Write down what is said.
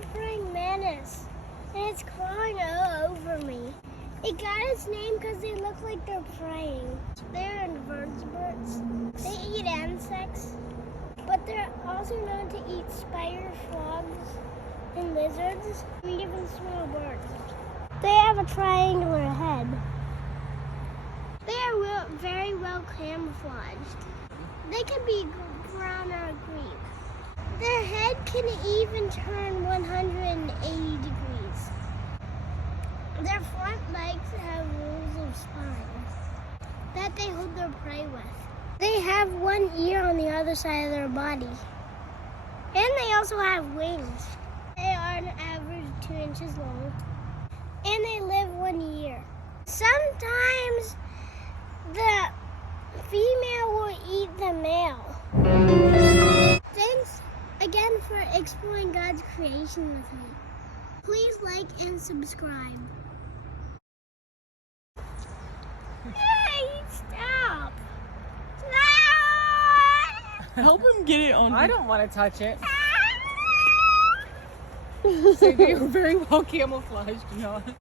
a praying mantis, and it's crawling all over me. It got its name because they look like they're praying. They're invertebrates. They eat insects, but they're also known to eat spiders, frogs, and lizards, and even small birds. They have a triangular head. They are very well camouflaged. They can be brown or green. Their head can even turn 180 degrees. Their front legs have rows of spines that they hold their prey with. They have one ear on the other side of their body. And they also have wings. They are an average 2 inches long. And they live 1 year. Sometimes the female will eat the male. Thanks again for exploring God's creation with me. Please like and subscribe. Hey, stop! Help him get it on. I don't want to touch it. So you're very well camouflaged, you know.